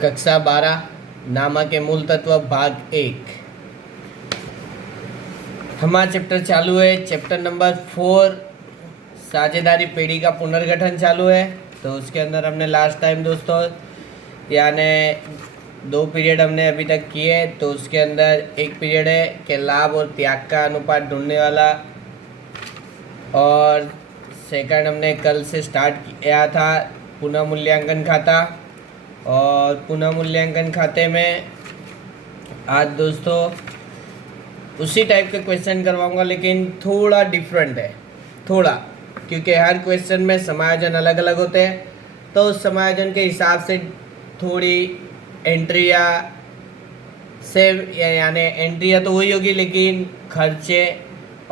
कक्षा 12 नामा के मूल तत्व भाग 1। हमारा चैप्टर चालू है, चैप्टर नंबर 4 साझेदारी पेढ़ी का पुनर्गठन चालू है। तो उसके अंदर हमने लास्ट टाइम दोस्तों यानी 2 पीरियड हमने अभी तक किए। तो उसके अंदर एक पीरियड है कि लाभ और त्याग का अनुपात ढूंढने वाला, और सेकंड हमने कल से स्टार्ट किया था पुनः मूल्यांकन खाता। और पुनः मूल्यांकन खाते में आज दोस्तों उसी टाइप के क्वेश्चन करवाऊंगा, लेकिन थोड़ा डिफरेंट है थोड़ा, क्योंकि हर क्वेश्चन में समायोजन अलग अलग होते हैं। तो उस समायोजन के हिसाब से थोड़ी एंट्रिया से यानी एंट्रिया तो वही होगी, लेकिन खर्चे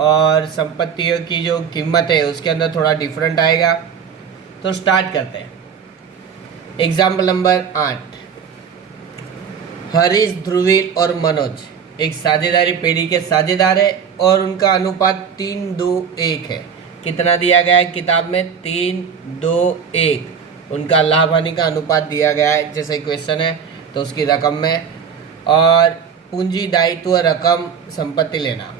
और संपत्तियों की जो कीमत है उसके अंदर थोड़ा डिफरेंट आएगा। तो स्टार्ट करते हैं। Example number 8। हरीश, ध्रुवील और मनोज एक साझेदारी पेढ़ी के साझेदार है और उनका अनुपात 3-2-1 है। कितना दिया गया है किताब में? 3-2-1 उनका लाभ हानि का अनुपात दिया गया है, जैसे क्वेश्चन है। तो उसकी रकम में और पूंजी, दायित्व, रकम, संपत्ति लेना।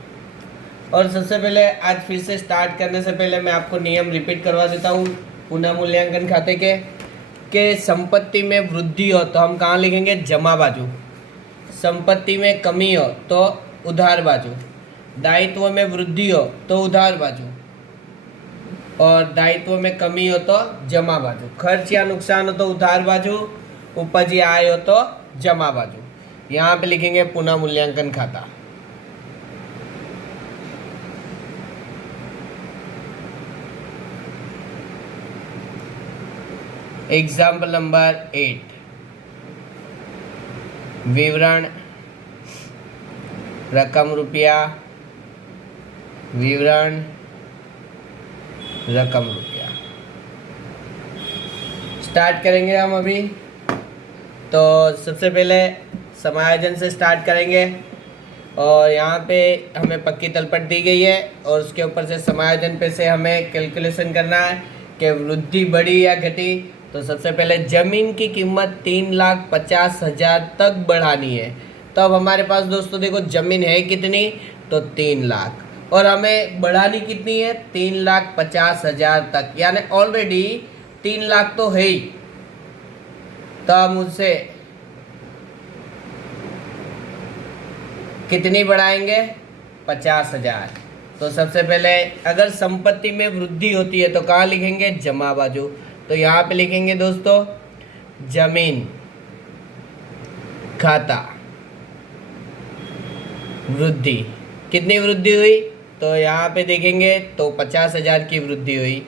और सबसे पहले आज फिर से स्टार्ट करने से पहले मैं आपको नियम रिपीट करवा देता हूँ पुनः मूल्यांकन खाते के संपत्ति में वृद्धि हो तो हम कहाँ लिखेंगे? जमा बाजू। संपत्ति में कमी हो तो उधार बाजू। दायित्व में वृद्धि हो तो उधार बाजू, और दायित्व में कमी हो तो जमा बाजू। खर्च या नुकसान हो तो उधार बाजू, उपज या आय हो तो जमा बाजू। यहाँ पे लिखेंगे पुनः मूल्यांकन खाता। Example number 8। विवरण, रकम रुपया, विवरण, रकम रुपया। स्टार्ट करेंगे हम अभी। तो सबसे पहले समायोजन से स्टार्ट करेंगे, और यहाँ पे हमें पक्की तलपट दी गई है और उसके ऊपर से समायोजन पे से हमें कैलकुलेशन करना है कि वृद्धि बढ़ी या घटी। तो सबसे पहले ज़मीन की कीमत 3,50,000 तक बढ़ानी है। तो अब हमारे पास दोस्तों देखो ज़मीन है कितनी? तो 3 लाख, और हमें बढ़ानी कितनी है? 3,50,000 तक, यानी ऑलरेडी 3 लाख तो है ही। तो हम उससे कितनी बढ़ाएंगे? 50,000। तो सबसे पहले अगर संपत्ति में वृद्धि होती है तो कहाँ लिखेंगे? जमा बाजू। तो यहाँ पे लिखेंगे दोस्तों जमीन खाता वृद्धि। कितनी वृद्धि हुई? तो यहाँ पे देखेंगे तो 50,000 की वृद्धि हुई।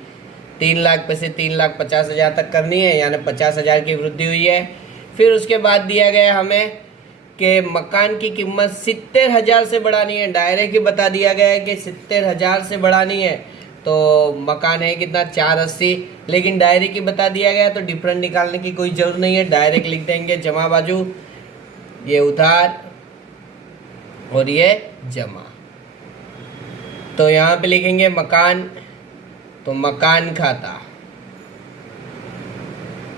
3 लाख पे से 3,50,000 तक करनी है, यानी 50,000 की वृद्धि हुई है। फिर उसके बाद दिया गया हमें कि मकान की कीमत 70,000 से बढ़ानी है। डायरेक्ट ही बता दिया गया है कि 70,000 से बढ़ानी है। तो मकान है कितना? 480, लेकिन डायरेक्ट ही बता दिया गया तो डिफरेंट निकालने की कोई ज़रूरत नहीं है, डायरेक्ट लिख देंगे जमा बाजू। ये उधार और ये जमा। तो यहाँ पे लिखेंगे मकान, तो मकान खाता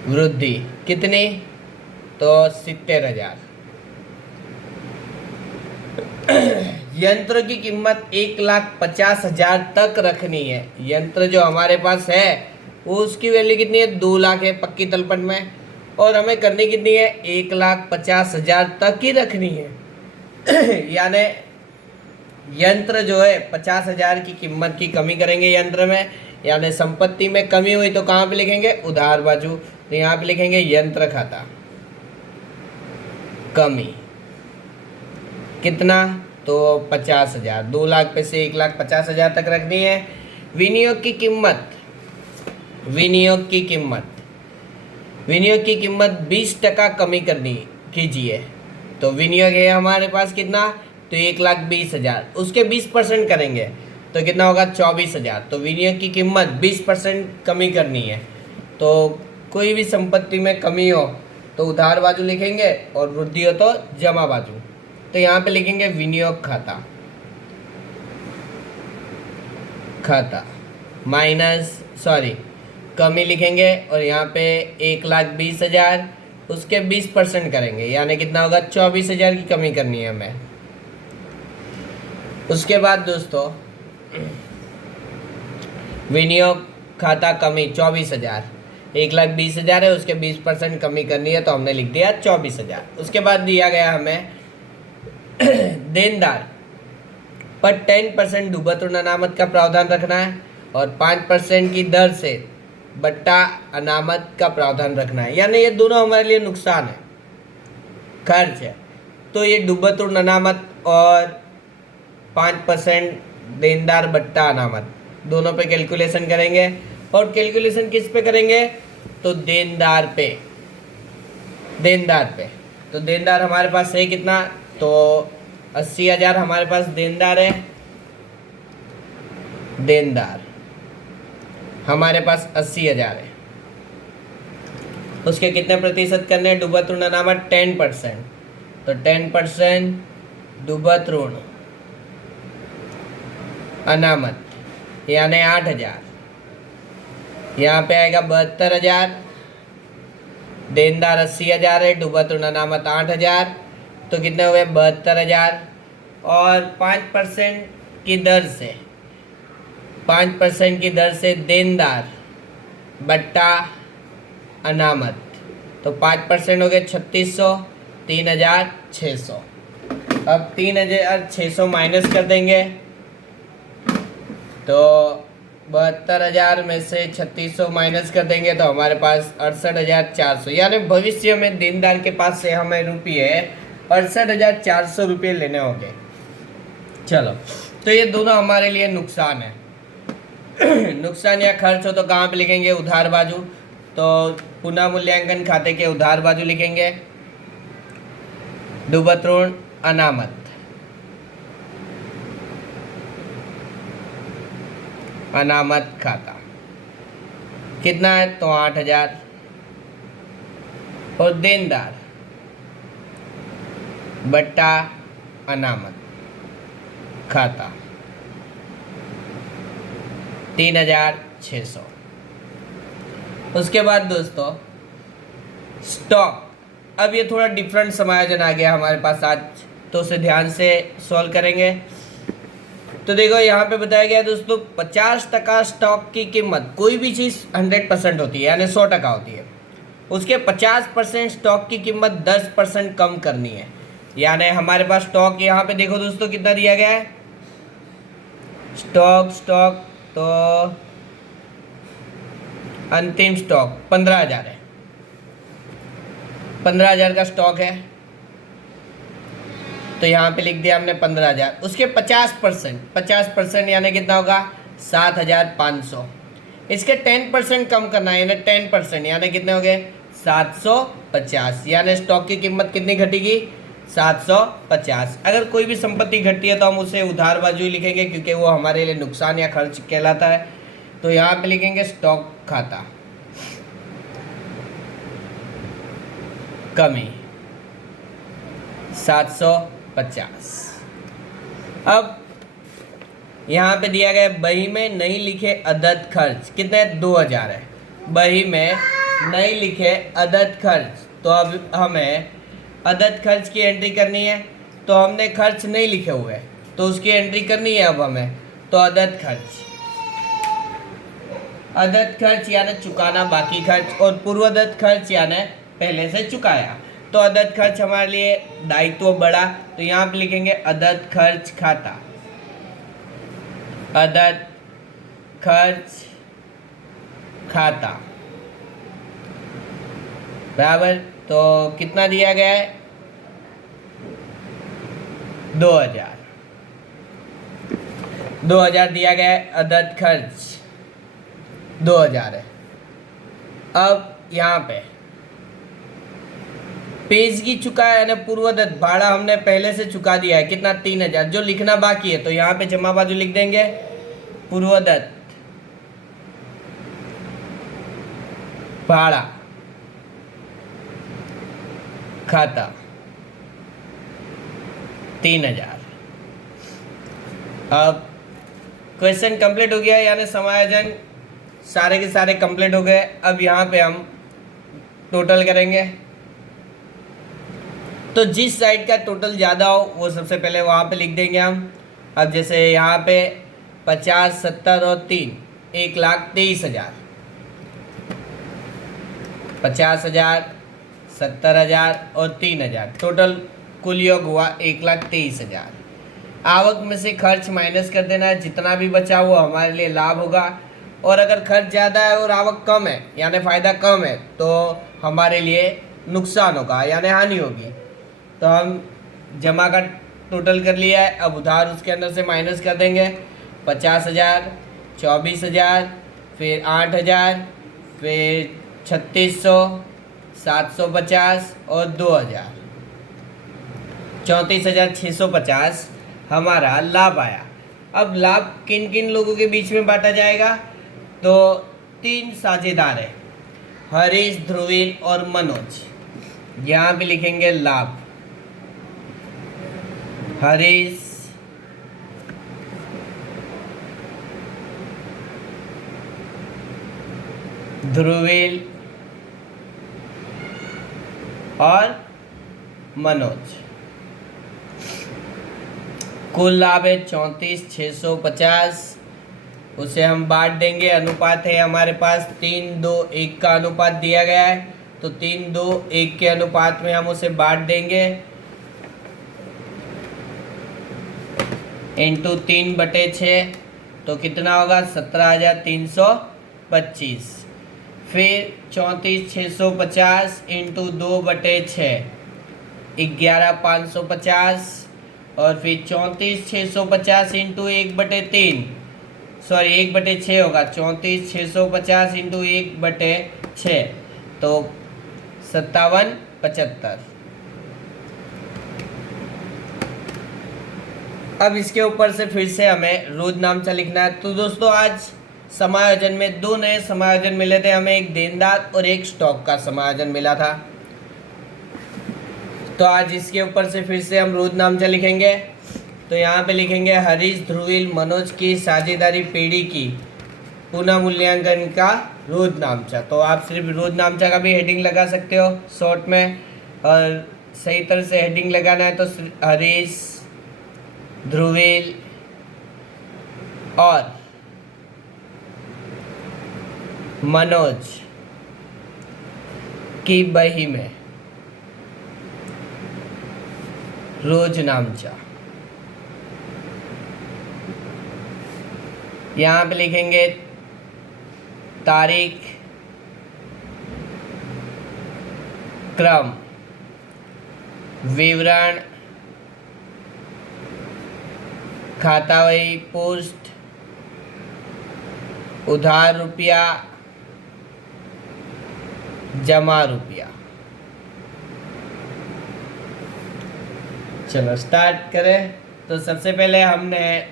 वृद्धि कितनी? तो 70,000। यंत्र की कीमत 1,50,000 तक रखनी है। यंत्र जो हमारे पास है वो उसकी वैल्यू कितनी है? 2 लाख है पक्की तलपट में, और हमें करनी कितनी है? 1,50,000 तक ही रखनी है। यानी यंत्र जो है 50,000 की कीमत की कमी करेंगे यंत्र में, यानी संपत्ति में कमी हुई तो कहाँ पे लिखेंगे? उधार बाजू। तो यहाँ पे लिखेंगे यंत्र खाता कमी कितना? तो 50,000। 2 लाख पे से 1,50,000 तक रखनी है। विनियोग की कीमत, विनियोग की कीमत, विनियोग की कीमत 20% कमी करनी कीजिए। तो विनियोग है हमारे पास कितना? तो 1,20,000, उसके 20% करेंगे तो कितना होगा? 24,000। तो विनियोग की कीमत 20% कमी करनी है। तो कोई भी संपत्ति में कमी हो तो उधार बाजू लिखेंगे, और वृद्धि हो तो जमा बाजू। तो यहाँ पे लिखेंगे विनियोग खाता, खाता माइनस कमी लिखेंगे, और यहाँ पे 1,20,000 उसके 20% करेंगे, यानी कितना होगा 24,000 की कमी करनी है हमें। उसके बाद दोस्तों विनियोग खाता कमी 24,000, 1,20,000 है, उसके 20% कमी करनी है तो हमने लिख दिया 24,000। उसके बाद दिया गया हमें देनदार पर 10% डूबत ऋण अनामत का प्रावधान रखना है और 5% की दर से बट्टा अनामत का प्रावधान रखना है, यानी ये दोनों हमारे लिए नुकसान है, खर्च है। तो ये डूबत ऋण अनामत और 5% देनदार बट्टा अनामत दोनों पे कैलकुलेशन करेंगे। और कैलकुलेशन किस पे करेंगे? तो देनदार पे। तो देनदार हमारे पास है कितना? तो 80,000 हमारे पास देनदार है। देनदार हमारे पास 80,000 है। उसके कितने प्रतिशत करने हैं? डूबत ऋण अनामत 10%, तो 10% डूबत ऋण अनामत यानी 8,000, यहाँ पे आएगा 72,000। देनदार 80,000 है, डूबत ऋण अनामत 8,000, तो कितने हुए? 72,000। और 5% की दर से 5% की दर से देनदार बट्टा अनामत, तो 5% हो गए 3,600, 3,600। अब 3,600 माइनस कर देंगे तो 72,000 में से 3,600 माइनस कर देंगे तो हमारे पास 68,400, यानी भविष्य में देनदार के पास से हमें रुपये 68,400 रुपये लेने होंगे। चलो, तो ये दोनों हमारे लिए नुकसान है। नुकसान या खर्च हो तो कहाँ पे लिखेंगे? उधार बाजू। तो पुनः मूल्यांकन खाते के उधार बाजू लिखेंगे डूबत ऋण अनामत, अनामत खाता कितना है? तो 8,000। और देनदार बट्टा अनामत खाता 3,600। उसके बाद दोस्तों स्टॉक, अब ये थोड़ा डिफरेंट समायोजन आ गया हमारे पास आज, तो उसे ध्यान से सॉल्व करेंगे। तो देखो यहाँ पे बताया गया है दोस्तों 50% स्टॉक की कीमत, कोई भी चीज़ 100% होती है यानी 100% होती है, उसके 50% स्टॉक की कीमत 10% कम करनी है। यानी हमारे पास स्टॉक यहाँ पे देखो दोस्तों कितना दिया गया है? स्टॉक तो अंतिम स्टॉक 15,000 है, 15,000 का स्टॉक है, तो यहाँ पे लिख दिया हमने 15,000। उसके 50% यानी कितना होगा? 7,500। इसके 10% कम करना है, यानी 10% यानी कितने हो गए? 750। यानी स्टॉक की कीमत कितनी घटेगी? 750। अगर कोई भी संपत्ति घटती है तो हम उसे उधार बाजू ही लिखेंगे, क्योंकि वो हमारे लिए नुकसान या खर्च कहलाता है। तो यहाँ पे लिखेंगे स्टॉक खाता कमी 750। अब यहाँ पे दिया गया बही में नहीं लिखे अदद खर्च कितने? 2,000 है। बही में नहीं लिखे अदद खर्च, तो अब हमें अदद खर्च की एंट्री करनी है। तो हमने खर्च नहीं लिखे हुए तो उसकी एंट्री करनी है अब हमें। तो अदद खर्च यानी चुकाना बाकी खर्च, और पूर्वदत्त खर्च यानी पहले से चुकाया। तो अदद खर्च हमारे लिए दायित्व बढ़ा, तो यहाँ पे लिखेंगे अदद खर्च खाता, अदद खर्च खाता बराबर। तो कितना दिया गया है? 2,000। 2,000 दिया गया है, अदद खर्च 2,000 है। अब यहाँ पे पेशगी चुका है यानी पूर्वदत्त भाड़ा हमने पहले से चुका दिया है, कितना? 3,000। जो लिखना बाकी है तो यहाँ पे जमा बाजू लिख देंगे पूर्वदत्त भाड़ा खाता 3,000। अब क्वेश्चन कंप्लीट हो गया, यानी समायोजन सारे के सारे कंप्लीट हो गए। अब यहाँ पे हम टोटल करेंगे तो जिस साइड का टोटल ज़्यादा हो वो सबसे पहले वहाँ पे लिख देंगे हम। अब जैसे यहाँ पे 50, 70 और 3, 1,23,000, 50,000, 70,000 और 3,000, टोटल कुल योग हुआ 1,23,000। आवक में से खर्च माइनस कर देना है, जितना भी बचा वो हमारे लिए लाभ होगा। और अगर खर्च ज़्यादा है और आवक कम है यानी फ़ायदा कम है तो हमारे लिए नुकसान होगा यानी हानि होगी। तो हम जमा का टोटल कर लिया है, अब उधार उसके अंदर से माइनस कर देंगे। 50,000, 24,000, फिर 8,000, फिर 3,600, 750 और 2,000, 34,650 हमारा लाभ आया। अब लाभ किन किन लोगों के बीच में बांटा जाएगा? तो 3 साझेदार है, हरीश, ध्रुवील और मनोज। यहाँ पे लिखेंगे लाभ, हरीश, ध्रुवील और मनोज। कुल लाभ है 34,650। उसे हम बांट देंगे। अनुपात है हमारे पास 3:2:1 का अनुपात दिया गया है, तो 3:2:1 के अनुपात में हम उसे बांट देंगे इंटू 3/6, तो कितना होगा? 17,325। फिर 34,650 इंटू 2/6, 11,550। और फिर 34,650 इंटू 1/3, सॉरी 1/6 होगा। 34,650 इंटू 1/6, तो 57,75। अब इसके ऊपर से फिर से हमें रोज नामचा लिखना है। तो दोस्तों आज समायोजन में 2 नए समायोजन मिले थे हमें, एक देनदार और एक स्टॉक का समायोजन मिला था। तो आज इसके ऊपर से फिर से हम रोज नामचा लिखेंगे। तो यहाँ पे लिखेंगे हरीश, ध्रुवील, मनोज की साझेदारी पेढ़ी की पुनः मूल्यांकन का रोज नामचा। तो आप सिर्फ रोज नामचा का भी हेडिंग लगा सकते हो शॉर्ट में, और सही तरह से हेडिंग लगाना है तो हरीश, ध्रुवील और मनोज की बही में रोज नामचा। यहाँ पे लिखेंगे तारीख, क्रम, विवरण, खातावही, पोस्ट, उधार रुपया, जमा रुपया। चलो स्टार्ट करें। तो सबसे पहले हमने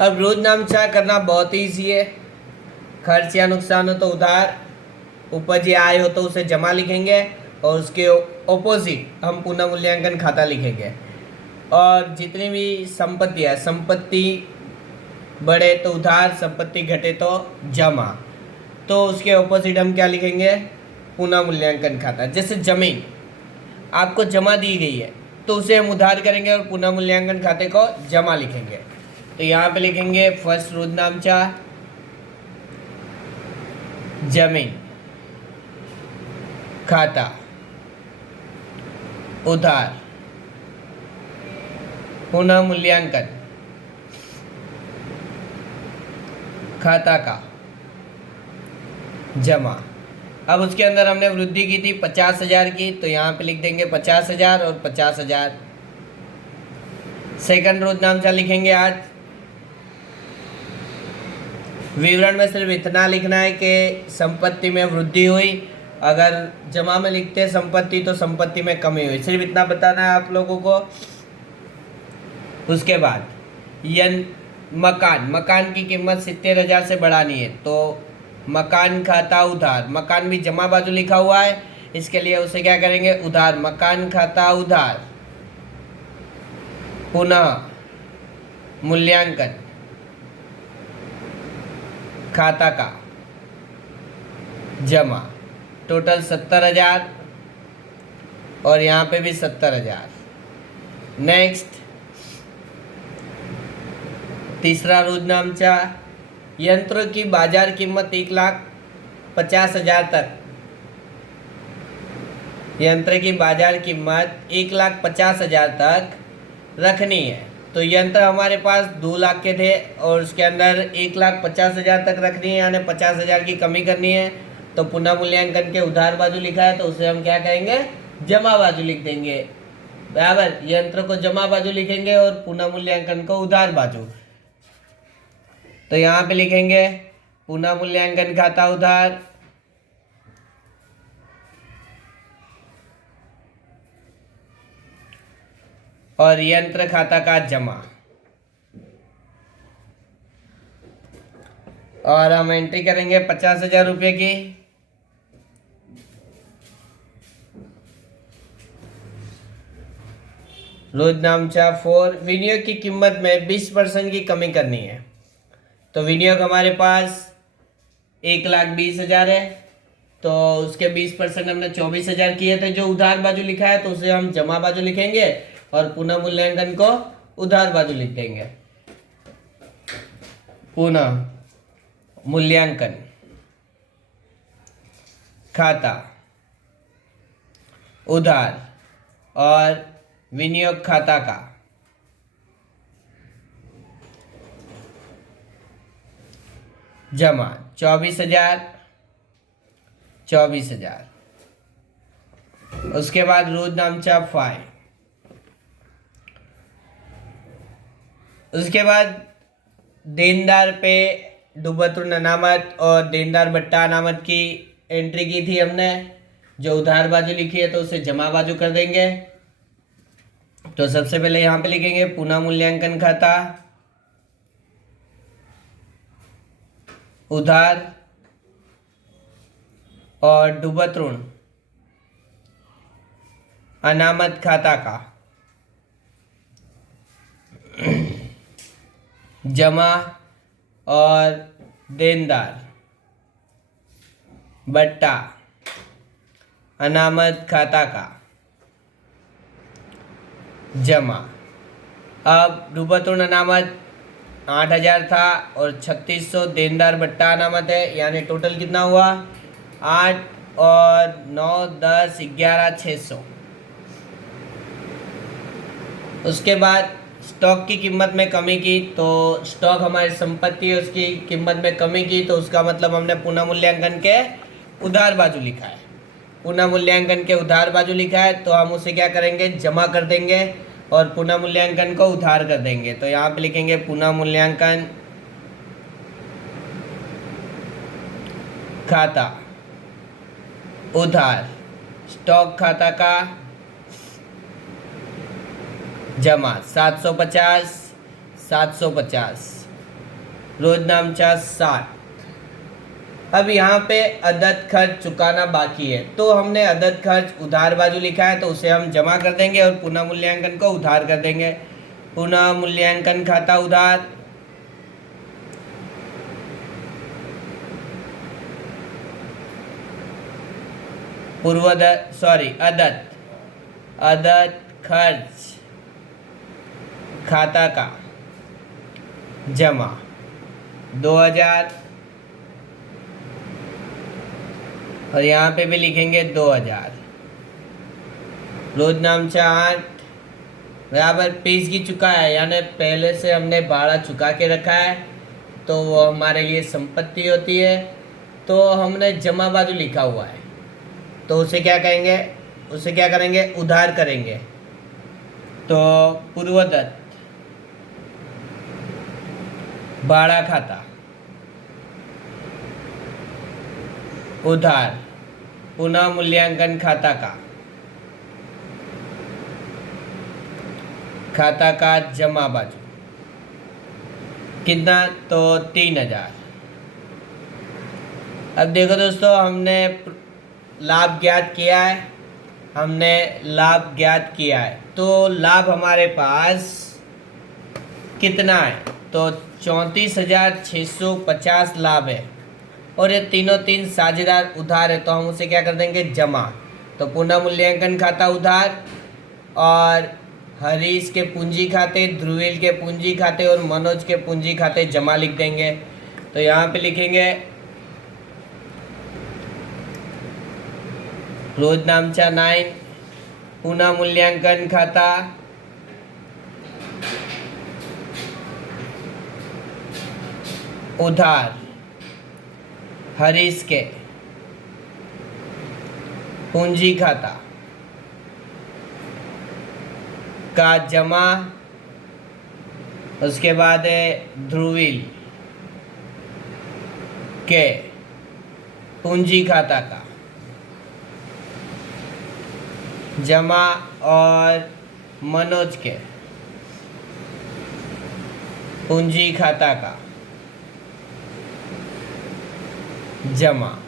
अब रोज नामचा करना बहुत ईजी है। खर्च या नुकसान हो तो उधार, उपज या आय हो तो उसे जमा लिखेंगे, और उसके ऑपोजिट हम पुनः मूल्यांकन खाता लिखेंगे। और जितनी भी संपत्ति है, संपत्ति बढ़े तो उधार, संपत्ति घटे तो जमा, तो उसके ऑपोजिट हम क्या लिखेंगे? पुनः मूल्यांकन खाता। जैसे जमीन आपको जमा दी गई है तो उसे हम उधार करेंगे और पुनः मूल्यांकन खाते को जमा लिखेंगे। तो यहाँ पे लिखेंगे फर्स्ट रोज नामचा जमीन, खाता, उधार, पुनः मूल्यांकन खाता का जमा। अब उसके अंदर हमने वृद्धि की थी 50,000 की, तो यहाँ पे लिख देंगे 50,000 और 50,000। सेकंड रोज नामचा लिखेंगे आज। विवरण में सिर्फ इतना लिखना है कि संपत्ति में वृद्धि हुई, अगर जमा में लिखते हैं संपत्ति तो संपत्ति में कमी हुई, सिर्फ इतना बताना है आप लोगों को। उसके बाद मकान की कीमत 70,000 से बढ़ानी है, तो मकान खाता उधार, मकान भी जमा बाजू लिखा हुआ है, इसके लिए उसे क्या करेंगे? उधार, मकान खाता उधार, पुनः मूल्यांकन खाता का जमा। टोटल 70,000 और यहाँ पे भी 70,000। नेक्स्ट तीसरा रोजनामचा, यंत्रों की बाजार कीमत 1,50,000 तक। यंत्र की बाजार कीमत 1,50,000 तक रखनी है। तो यंत्र हमारे पास 2 लाख के थे और उसके अंदर 1,50,000 तक रखनी है, यानी 50,000 की कमी करनी है। तो पुनः मूल्यांकन के उधार बाजू लिखा है तो उसे हम क्या कहेंगे, जमा बाजू लिख देंगे। बराबर, यंत्र को जमा बाजू लिखेंगे और पुनः मूल्यांकन को उधार बाजू। तो यहाँ पे लिखेंगे पुनः मूल्यांकन खाता उधार, और यंत्र खाता का जमा। और हम एंट्री करेंगे 50,000 रुपये की। रोजनामचा 4, विनियोग की कीमत में 20% की कमी करनी है। तो विनियोग हमारे पास 1,20,000 है, तो उसके 20% हमने 24,000 किए थे जो उधार बाजू लिखा है, तो उसे हम जमा बाजू लिखेंगे और पुनः मूल्यांकन को उधार बाजू लिख देंगे। पुनः मूल्यांकन खाता उधार और विनियोग खाता का जमा 24,000। उसके बाद रोजनामचा 5। उसके बाद देनदार पे डुबतुन अनामत और देनदार बट्टा अनामत की एंट्री की थी हमने, जो उधार बाजू लिखी है तो उसे जमा बाजू कर देंगे। तो सबसे पहले यहाँ पे लिखेंगे पुनः मूल्यांकन खाता उधार और डूबत ऋण अनामत खाता का जमा और देनदार बट्टा अनामत खाता का जमा। अब डूबत ऋण अनामत 8,000 था और 3,600 देनदार बट्टा अनामत है, यानी टोटल कितना हुआ 8 और 9 10 11 600। उसके बाद स्टॉक की कीमत में कमी की, तो स्टॉक हमारी संपत्ति है उसकी कीमत में कमी की, तो उसका मतलब हमने पुनः मूल्यांकन के उधार बाजू लिखा है। पुनः मूल्यांकन के उधार बाजू लिखा है तो हम उसे क्या करेंगे, जमा कर देंगे और पुनः मूल्यांकन को उधार कर देंगे। तो यहाँ पे लिखेंगे पुनः मूल्यांकन खाता उधार स्टॉक खाता का जमा 750 750 रोजनामचा 60। अब यहाँ पे अदद खर्च चुकाना बाकी है, तो हमने अदद खर्च उधार बाजू लिखा है तो उसे हम जमा कर देंगे और पुनः मूल्यांकन को उधार कर देंगे। पुनः मूल्यांकन खाता उधार अदद खर्च खाता का जमा 2,000 और यहाँ पे भी लिखेंगे 2,000। रोजनामचा 8 बराबर पेशगी चुका है, यानी पहले से हमने भाड़ा चुका के रखा है तो वो हमारे लिए संपत्ति होती है, तो हमने जमा बाजू लिखा हुआ है तो उसे क्या कहेंगे, उसे क्या करेंगे, उधार करेंगे। तो पूर्वदत्त भाड़ा खाता उधार पुनः मूल्यांकन खाता का जमा बाजू कितना, तो 3,000। अब देखो दोस्तों, हमने लाभ ज्ञात किया है, तो लाभ हमारे पास कितना है, तो 34,650 लाभ है और ये तीन साझेदार उधार है, तो हम उसे क्या कर देंगे, जमा। तो पुनः मूल्यांकन खाता उधार, और हरीश के पूंजी खाते, ध्रुवील के पूंजी खाते और मनोज के पूंजी खाते जमा लिख देंगे। तो यहाँ पे लिखेंगे रोज नामचा 9, पुनः मूल्यांकन खाता उधार हरीश के पूंजी खाता का जमा, उसके बाद है ध्रुवील के पूंजी खाता का जमा, और मनोज के पूंजी खाता का जमा।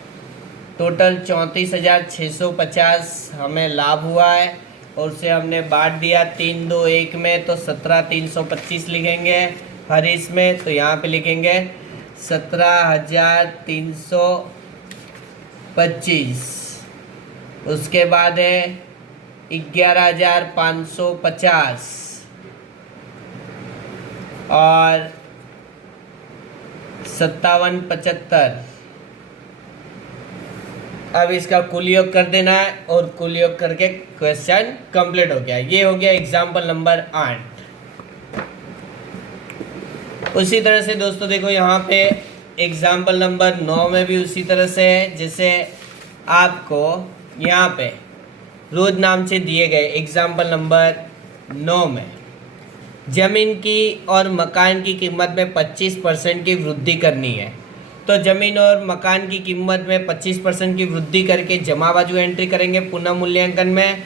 टोटल 34,650 हमें लाभ हुआ है, और उसे हमने बांट दिया 3, 2, 1 में, तो 17,325 लिखेंगे हरीश में। तो यहाँ पे लिखेंगे 17,325। उसके बाद है 11,550 और 57,75। अब इसका कुल योग कर देना है, और कुल योग करके क्वेश्चन कंप्लीट हो गया। ये हो गया एग्जाम्पल नंबर 8। उसी तरह से दोस्तों देखो यहाँ पे एग्जाम्पल नंबर 9 में भी उसी तरह से है, जैसे आपको यहाँ पे रोज नाम से दिए गए एग्जाम्पल नंबर 9 में जमीन की और मकान की कीमत में 25% की वृद्धि करनी है। तो ज़मीन और मकान की कीमत में 25% की वृद्धि करके जमा बाजू एंट्री करेंगे। पुनः मूल्यांकन में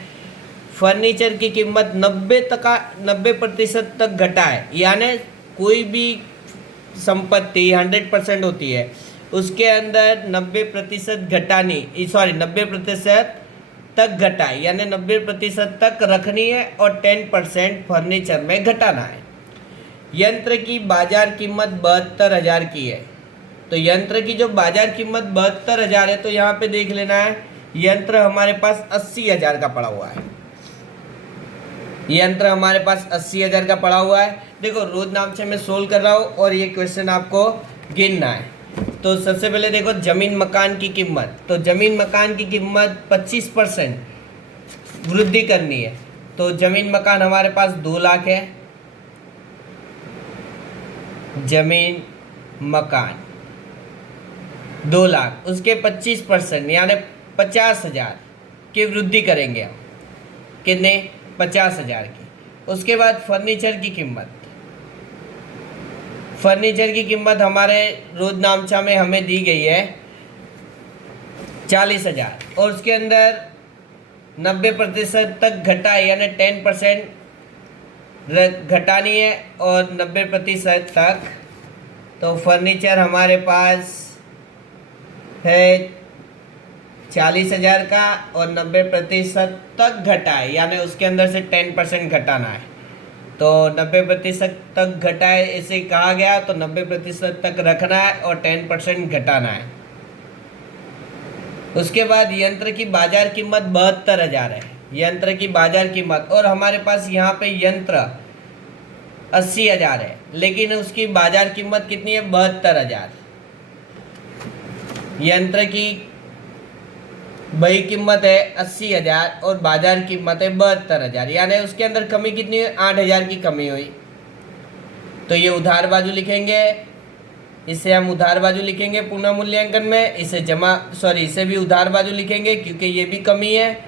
फर्नीचर की कीमत 90% तक घटाए, यानी कोई भी संपत्ति 100% होती है, उसके अंदर 90% तक घटाए, यानी 90% तक रखनी है और 10% फर्नीचर में घटाना है। यंत्र की बाजार कीमत 72,000 की है। तो यंत्र की जो बाजार कीमत 72,000 है, तो यहाँ पे देख लेना है यंत्र हमारे पास 80,000 का पड़ा हुआ है। यंत्र हमारे पास 80,000 का पड़ा हुआ है। देखो रोज नाम से मैं सोल्व कर रहा हूँ और ये क्वेश्चन आपको गिनना है। तो सबसे पहले देखो जमीन मकान की कीमत, तो जमीन मकान की कीमत 25% वृद्धि करनी है। तो जमीन मकान हमारे पास 2 लाख है। जमीन मकान 2 लाख, उसके 25% यानी 50,000 की वृद्धि करेंगे हम। कितने? 50,000 की। उसके बाद फर्नीचर की कीमत, फर्नीचर की कीमत हमारे रोज नामचा में हमें दी गई है 40,000, और उसके अंदर 90% तक घटाए, यानी 10% घटानी है और 90% तक। तो फर्नीचर हमारे पास है 40,000 का और 90% तक घटाए, यानी उसके अंदर से 10% घटाना है। तो 90% तक घटाए इसे कहा गया, तो 90% तक रखना है और 10% घटाना है। उसके बाद यंत्र की बाजार कीमत 72,000 है। यंत्र की बाजार कीमत, और हमारे पास यहाँ पे यंत्र 80,000 है, लेकिन उसकी बाजार कीमत कितनी है? 72,000। यंत्र की बही कीमत है 80,000 और बाजार कीमत है 72,000, यानी उसके अंदर कमी कितनी है? 8,000 की कमी हुई। तो ये उधार बाजू लिखेंगे, इसे हम उधार बाजू लिखेंगे पुनः मूल्यांकन में। इसे भी उधार बाजू लिखेंगे क्योंकि ये भी कमी है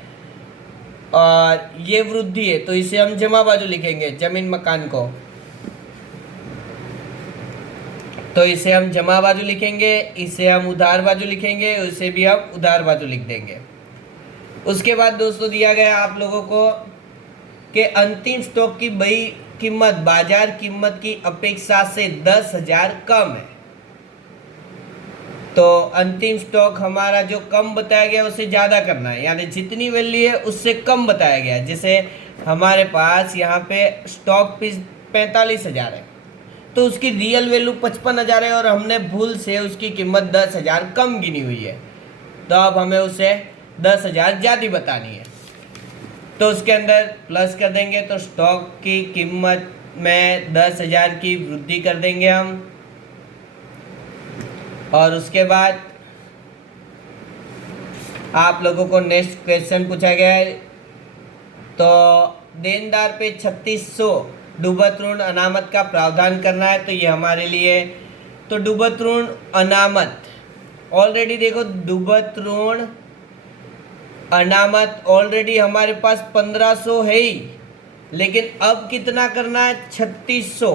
और ये वृद्धि है, तो इसे हम जमा बाजू लिखेंगे जमीन मकान को। तो इसे हम जमा बाजू लिखेंगे, इसे हम उधार बाजू लिखेंगे, इसे भी हम उधार बाजू लिख देंगे। उसके बाद दोस्तों दिया गया आप लोगों को कि अंतिम स्टॉक की बही कीमत बाजार कीमत की अपेक्षा से 10,000 कम है। तो अंतिम स्टॉक हमारा जो कम बताया गया उसे ज़्यादा करना है, यानी जितनी वैल्यू है उससे कम बताया गया। जैसे हमारे पास यहाँ पे स्टॉक पीस 45,000 है, तो उसकी रियल वैल्यू 55,000 है और हमने भूल से उसकी कीमत 10,000 कम गिनी हुई है। तो अब हमें उसे 10,000 ज़्यादा बतानी है, तो उसके अंदर प्लस कर देंगे। तो स्टॉक की कीमत में 10,000 की वृद्धि कर देंगे हम। और उसके बाद आप लोगों को नेक्स्ट क्वेश्चन पूछा गया है, तो देनदार पे 3600 डूबत ऋण अनामत का प्रावधान करना है। तो ये हमारे लिए, तो डूबत ऋण अनामत ऑलरेडी देखो, डूबत ऋण अनामत ऑलरेडी हमारे पास 1500 है ही, लेकिन अब कितना करना है 3600,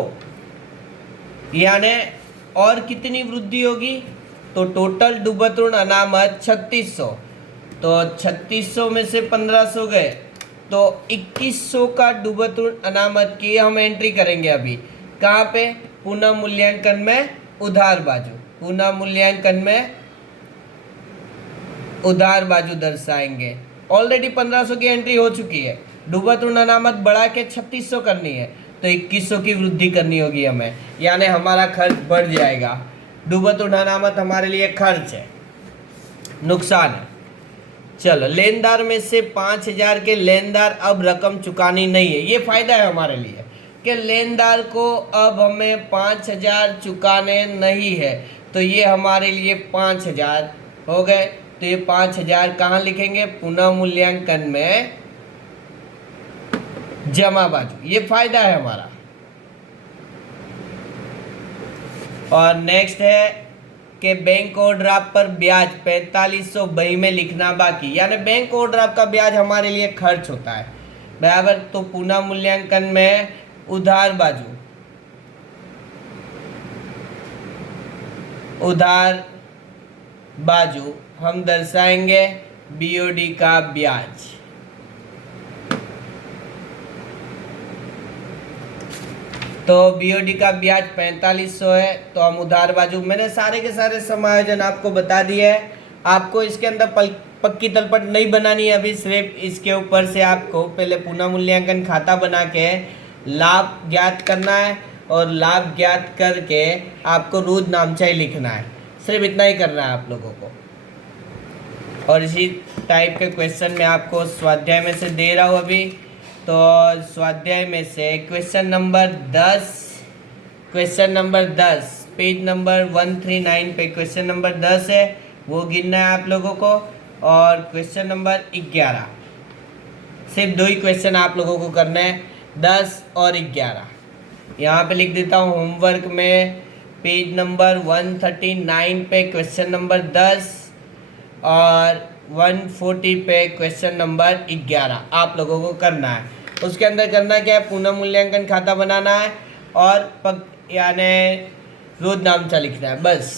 यानी और कितनी वृद्धि होगी, तो टोटल डूबत ऋण अनामत 3600, तो 3600 में से 1500 गए तो 2100 का डूबत ऋण अनामत की हम एंट्री करेंगे अभी। कहाँ पे, पुनः मूल्यांकन में उधार बाजू, पुनः मूल्यांकन में उधार बाजू दर्शाएंगे। ऑलरेडी 1500 की एंट्री हो चुकी है, डूबत ऋण अनामत बढ़ा के 3600 करनी है, तो 2100 की वृद्धि करनी होगी हमें, यानी हमारा खर्च बढ़ जाएगा। डूबत ऋण अनामत हमारे लिए खर्च है, नुकसान है। चलो, लेनदार में से 5000 के लेनदार अब रकम चुकानी नहीं है। ये फायदा है हमारे लिए कि लेनदार को अब हमें 5000 चुकाने नहीं है, तो ये हमारे लिए 5000 हो गए। तो ये 5000 कहाँ लिखेंगे, पुनः मूल्यांकन में जमा बाजू, ये फायदा है हमारा। और नेक्स्ट है कि बैंक ओवरड्राफ्ट पर ब्याज 4500 बही में लिखना बाकी, यानी बैंक ओवरड्राफ्ट का ब्याज हमारे लिए खर्च होता है, बराबर। तो पुनः मूल्यांकन में उधार बाजू, उधार बाजू हम दर्शाएंगे बीओडी का ब्याज। तो बीओडी का ब्याज 4500 है, तो हम उधार बाजू, मैंने सारे के सारे समायोजन आपको बता दिए है। आपको इसके अंदर पक्की तलपट नहीं बनानी है अभी, सिर्फ इसके ऊपर से आपको पहले पुनः मूल्यांकन खाता बना के लाभ ज्ञात करना है, और लाभ ज्ञात करके आपको रोज नामचाई लिखना है, सिर्फ इतना ही करना है आप लोगों को। और इसी टाइप के क्वेश्चन मैं आपको स्वाध्याय में से दे रहा हूँ अभी। तो स्वाध्याय में से क्वेश्चन नंबर 10 पेज नंबर 139 पे क्वेश्चन नंबर 10 है, वो गिनना है आप लोगों को। और क्वेश्चन नंबर 11, सिर्फ 2 ही क्वेश्चन आप लोगों को करना है, 10 और 11। यहाँ पे लिख देता हूँ होमवर्क में, पेज नंबर 139 पे क्वेश्चन नंबर 10 और 140 पे क्वेश्चन नंबर 11 आप लोगों को करना है। उसके अंदर करना क्या है, पुनः मूल्यांकन खाता बनाना है और यानी रोज नामचा लिखना है, बस।